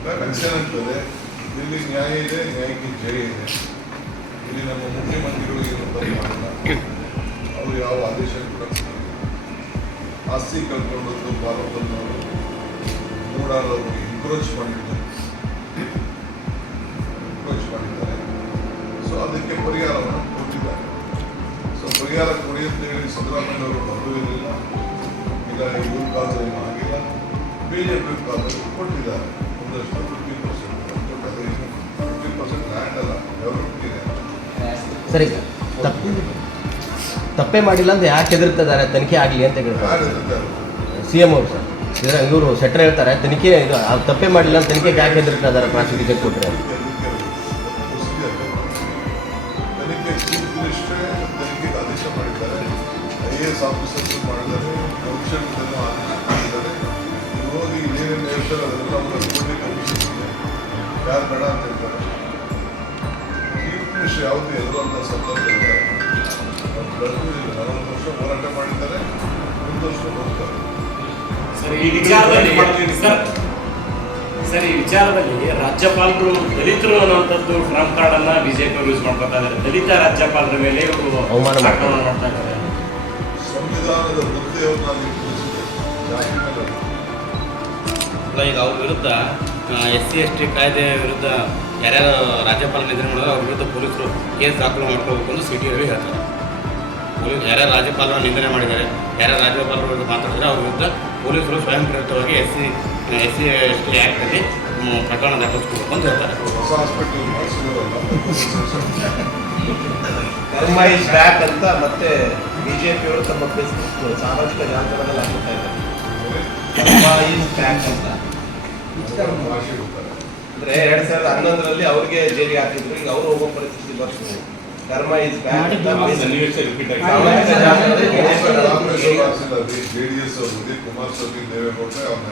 ಏನಾಗ್ತದೆ, ಇಲ್ಲಿ ನ್ಯಾಯ ಇದೆ, ನ್ಯಾಯಕ್ಕೆ ಜಯ ಇದೆ. ಇಲ್ಲಿ ನಮ್ಮ ಮುಖ್ಯಮಂತ್ರಿಗಳು ಏನು ತಪ್ಪು ಮಾಡಿಲ್ಲ, ಅವರು ಯಾವ ಆದೇಶ ಕೂಡ ಆಸ್ತಿ ಕಳ್ಕೊಂಡದ್ದು ಭಾರತದವರು ಮೂಡಾರವರು ಎನ್ಕ್ರೋಚ್ ಮಾಡಿದ್ದಾರೆ. ಸೊ ಅದಕ್ಕೆ ಪರಿಹಾರವನ್ನು ಕೊಟ್ಟಿದ್ದಾರೆ. ಸೊ ಪರಿಹಾರ ಕೊಡಿ ಅಂತ ಹೇಳಿ ಸಿದ್ದರಾಮಯ್ಯವರು ಬರುವುದಿಲ್ಲ. ಈಗ ಇವ್ರ ಕಾಲದಲ್ಲಿ ಆಗಿಲ್ಲ, ಬಿಜೆಪಿ ಕಾಲದಲ್ಲಿ ಕೊಟ್ಟಿದ್ದಾರೆ. ಒಂದಷ್ಟು 50% ಲ್ಯಾಂಡ್ ಅಲ್ಲ, ಡೆವಲಪ್ಮೆಂಟ್ ಇದೆ. ಸರಿ ಸರ್, ತಪ್ಪೇ ಮಾಡಿಲ್ಲ ಅಂತ ಯಾಕೆ ಹೆದರ್ತಿದ್ದಾರೆ? ತನಿಖೆ ಆಗಲಿ ಅಂತ ಹೇಳ್ತಾರೆ CM ಅವರು. ಸರ್ ಇವರು ಸೆಟ್ರ್ ಹೇಳ್ತಾರೆ ತನಿಖೆ ಇದು ತಪ್ಪೇ ಮಾಡಿಲ್ಲ ಅಂತ ತನಿಖೆಗೆ ಯಾಕೆ ಹೆದರ್ತಾ ಇದ್ದಾರೆ ಪ್ರಾಸಿಕ್ಯೂಟರ್ ಕೊಟ್ಟರೆ? ತನಿಖೆ ಚೀಫ್ ಮಿನಿಸ್ಟ್ರೇ ತನಿಖೆಗೆ ಆದೇಶ ಮಾಡಿದ್ದಾರೆ, IAS ಆಫೀಸರ್ಸ್ ಮಾಡಿದ್ದಾರೆ, ಕಮಿಷನ್ ಆದೇಶ ಮಾಡಿದ್ದಾರೆ. ಹೋಗಿ ಏನೇನು ಹೇಳ್ತಾರೆ ಅದೆಲ್ಲ ಕೊಡಲಿಕ್ಕೆ ಕಮಿಷನ್ ಇದೆ. ಯಾರು ಬೇಡ ಅಂತ ಹೇಳ್ತಾರೆ? ಚೀಫ್ ಮಿನಿಸ್ಟರ್ ಯಾವುದು ಎದುರಂತ ಸಂಬಂಧ ಇರ್ತಾರೆ. 40 ವರ್ಷ ಹೋರಾಟ ಮಾಡಿದ್ದಾರೆ, ಮುಂದುವರ್ಸ್ಕೊಂಡು ಹೋಗ್ತಾರೆ. ಸರ್, ಈ ವಿಚಾರದಲ್ಲಿ ರಾಜ್ಯಪಾಲರು ದಲಿತರು ಅನ್ನುವಂಥದ್ದು ಟ್ರಂಪ್ ಕಾರ್ಡ್ ಅನ್ನ ಬಿಜೆಪಿ ಯೂಸ್ ಮಾಡ್ಕೊತಾ ಇದ್ದಾರೆ. ದಲಿತ ರಾಜ್ಯಪಾಲರ ಮೇಲೆ ಇವರು ಅವಮಾನ ಮಾಡ್ತಾ ಇದ್ದಾರೆ. ಸಂವಿಧಾನದ ಹುದ್ದೆಯನ್ನ ಈಗ ಅವ್ರ ವಿರುದ್ಧ SC/ST ಕಾಯ್ದೆ ವಿರುದ್ಧ ಯಾರ್ಯಾರು ರಾಜ್ಯಪಾಲ ನಿಧನ ಮಾಡಿದ್ರೆ ಅವ್ರ ವಿರುದ್ಧ ಪೊಲೀಸರು ಕೇಸ್ ದಾಖಲು ಮಾಡ್ಕೋಬೇಕು ಅಂತ CT ರವಿ ಹೇಳ್ತಾರೆ. ಯಾರ್ಯಾರು ರಾಜ್ಯಪಾಲರ ನಿಂದನೆ ಮಾಡಿದ್ದಾರೆ, ಯಾರ್ಯಾರು ರಾಜ್ಯಪಾಲರ ವಿರುದ್ಧ ಮಾತಾಡಿದ್ರೆ ಅವ್ರ ವಿರುದ್ಧ ಪೊಲೀಸರು ಸ್ವಯಂ ಪ್ರೇರಿತವಾಗಿ SC/ST ಆ್ಯಕ್ಟಲ್ಲಿ ಪ್ರಕರಣ ದಾಖಲಿಸ್ಕೋಬೇಕು ಅಂತ ಹೇಳ್ತಾರೆ. ಹೊಸ ಹಾಸ್ಪಿಟಲ್ ಕರ್ಮ ಇಸ್ ಬ್ಯಾಕ್ ಅಂತ ಮತ್ತೆ ಬಿಜೆಪಿಯವರು ತಮ್ಮ ಫೇಸ್ಬುಕ್ ಸಾಮಾಜಿಕ ಜಾಲತಾಣದಲ್ಲಿ ಹಾಕ್ತಾ ಇದ್ದಾರೆ. ಕರ್ಮ ಇಸ್ ಬ್ಯಾಕ್ ಅಂತ ಭಾಷೆ ಇರ್ತಾರೆ. ಅಂದ್ರೆ 2011ರಲ್ಲಿ ಅವ್ರಿಗೆ ಜೈಲಿಗೆ ಹಾಕಿದ್ರು, ಈಗ ಅವ್ರು ಹೋಗೋ ಪರಿಸ್ಥಿತಿ ಬರ್ತಾರೆ. ಕರ್ಮ ಇಸ್ ಬ್ಯಾಕ್ JDS ಅವರು ಕುಮಾರಸ್ವಾಮಿ ದೇವೇಗೌಡರೆ ಅವ್ರನ್ನ.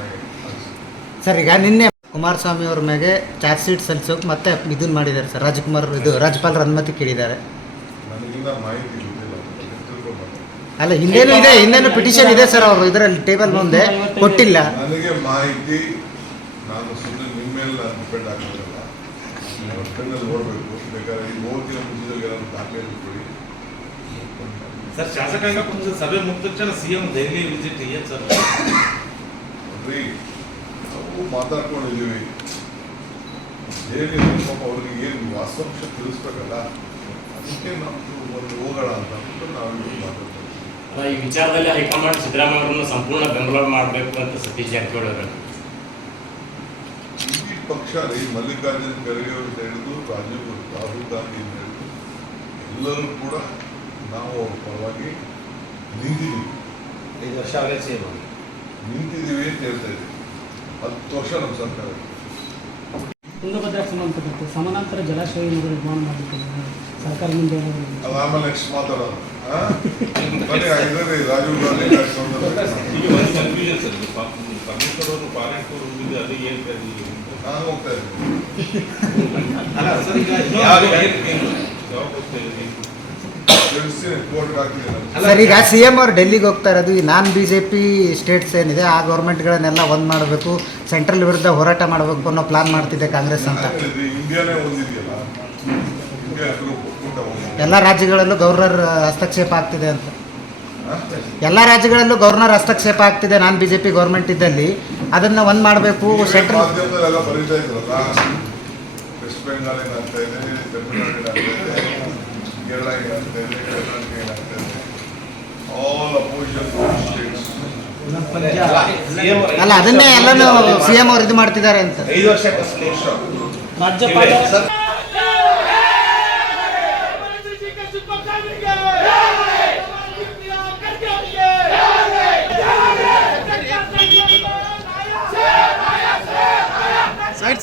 ಸರ್, ಈಗ ನಿನ್ನೆ ಕುಮಾರಸ್ವಾಮಿ ಅವ್ರ ಮೇಲೆ ಚಾರ್ಜ್ ಶೀಟ್ ಸಲ್ಲಿಸೋಕೆ ಮತ್ತೆ ಇದನ್ನು ಮಾಡಿದ್ದಾರೆ ಸರ್. ರಾಜ್ಯಪಾಲರ ಅನುಮತಿ ಕೇಳಿದ್ದಾರೆ. ನನಗಿನ್ನ ಮಾಹಿತಿ ಗೊತ್ತಿಲ್ಲ, ಅಲ್ಲ, ಹಿಂದೇನು ಪಿಟಿಷನ್ ಇದೆ ಸರ್. ಅವರು ಇದರಲ್ಲಿ ಟೇಬಲ್ ಮುಂದೆ ಕೊಟ್ಟಿಲ್ಲ. ನನಗೆ ಮಾಹಿತಿ, ನಾನು ಸುಮ್ಮನೆ ನಿಮ್ಮ ಮೇಲೆ ನಾನು ಡಿಪೆಂಡ್ ಆಗೋದಿಲ್ಲ. ಒಟ್ಟಿನಲ್ಲಿ ನೋಡಬೇಕು. ಬೇಕಾದ್ರೆ ಈ ಹೋಗಿನ ಮುಂಚಿದಲ್ಲಿ ಏನಾದ್ರು ದಾಖಲೆ ಕೊಡಿ ಸರ್. ಶಾಸಕಾಂಗ ಪಕ್ಷದ ಸಭೆ ಮುಗಿದ ತಕ್ಷಣ CM ದೆಹಲಿ ವಿಸಿಟ್ ಇದೆ ಸರ್. ನೋಡ್ರಿ, ನಾವು ಮಾತಾಡ್ಕೊಂಡಿದ್ದೀವಿ. ದೆಹಲಿ ಪಾಪ ಅವ್ರಿಗೆ ಏನು ವಾಸ್ತವಾಂಶ ತಿಳಿಸ್ಬೇಕಲ್ಲ, ಅದಕ್ಕೆ ನಾವು ಒಂದು ಹೋಗೋಣ ಅಂತ ನಾವು ಮಾತಾಡ್ತೀವಿ. ಈ ವಿಚಾರದಲ್ಲಿ ಹೈಕಮಾಂಡ್ ಸಿದ್ದರಾಮಯ್ಯ ಅವರನ್ನು ಸಂಪೂರ್ಣ ಬೆಂಬಲ ಮಾಡಬೇಕು ಅಂತ ಸತೀಶ್ ಜಾರಕಿಹೊಳಿ ಅವರು. ಈ ಪಕ್ಷ ಮಲ್ಲಿಕಾರ್ಜುನ ಖರ್ಗೆ ಅವರಿಂದ ಹಿಡಿದು ರಾಹುಲ್ ಗಾಂಧಿಯಿಂದ ಹಿಡಿದು ಎಲ್ಲರೂ ಕೂಡ ನಾವು ಅವ್ರ ಪರವಾಗಿ ನಿಂತಿದ್ದೀವಿ. 5 ವರ್ಷ ಅವರೇ CM ನಿಂತಿದ್ದೀವಿ ಅಂತ ಹೇಳ್ತಾ ಇದ್ದೀವಿ. 10 ವರ್ಷ ನಮ್ಮ ಸರ್ಕಾರ. ತುಂಗಭದ್ರಾ ಸಂಬಂಧಪಟ್ಟಂತೆ ಸಮಾನಾಂತರ ಜಲಾಶಯ ನಿರ್ಮಾಣ ಮಾಡಲಿಕ್ಕೆ ಸರ್ಕಾರ ಮುಂದೆ ಅದು ಆಮೇಲೆ ನೆಕ್ಸ್ಟ್ ಮಾತಾಡೋದು. Rajiv Gandhi confusion sir. ಪರಮೇಶ್ವರ್ ಅವರು ಪಾರ್ಲಿಮೆಂಟ್ ಹೋಗಿದ್ದು ಅದು ಏನು ನಾನು ಹೋಗ್ತಾ ಇದ್ದೀನಿ. ಸರ್, ಈಗ CM ಅವರು ಡೆಲ್ಲಿಗೆ ಹೋಗ್ತಾ ಇರೋದು ಈ BJP ಸ್ಟೇಟ್ಸ್ ಏನಿದೆ ಆ ಗೌರ್ಮೆಂಟ್ಗಳನ್ನೆಲ್ಲ ಒಂದು ಮಾಡಬೇಕು, ಸೆಂಟ್ರಲ್ ವಿರುದ್ಧ ಹೋರಾಟ ಮಾಡಬೇಕು ಅನ್ನೋ ಪ್ಲಾನ್ ಮಾಡ್ತಿದೆ ಕಾಂಗ್ರೆಸ್ ಅಂತ. ಇಂಡಿಯಾನೇ ಒಂದಿದೆಯಲ್ಲ, ಇಂಡಿಯಾ ಎಲ್ಲ ರಾಜ್ಯಗಳಲ್ಲೂ ಗವರ್ನರ್ ಹಸ್ತಕ್ಷೇಪ ಆಗ್ತಿದೆ ಅಂತ. ಎಲ್ಲ ರಾಜ್ಯಗಳಲ್ಲೂ ಗವರ್ನರ್ ಹಸ್ತಕ್ಷೇಪ ಆಗ್ತಿದೆ. BJP ಗೌರ್ಮೆಂಟ್ ಇದ್ದಲ್ಲಿ ಅದನ್ನು ಒಂದು ಮಾಡಬೇಕು. ಸೆಂಟ್ರಲ್ ಮಾಧ್ಯಮದಲ್ಲೆಲ್ಲ ಬರೀತಾ ಇದ್ರಲ್ಲ, ವೆಸ್ಟ್ ಬೆಂಗಾಲ್ ಏನಾಗ್ತಾ ಇದೆ, ತಮಿಳುನಾಡು ಏನಾಗ್ತಾ ಇದೆ, ಕೇರಳ ಏನಾಗ್ತಾ ಇದೆ, ಕರ್ನಾಟಕ ಏನಾಗ್ತಾ ಇದೆ, ಆಲ್ ಅಪೋಸಿಷನ್ ಸ್ಟೇಟ್ಸ್. ಅಲ್ಲ, ಅದನ್ನೇ ಎಲ್ಲನೂ CM ಅವರು ಇದು ಮಾಡ್ತಿದ್ದಾರೆ ಅಂತ. 5 ವರ್ಷ ರಾಜ್ಯಪಾಲ ಸೈಡ್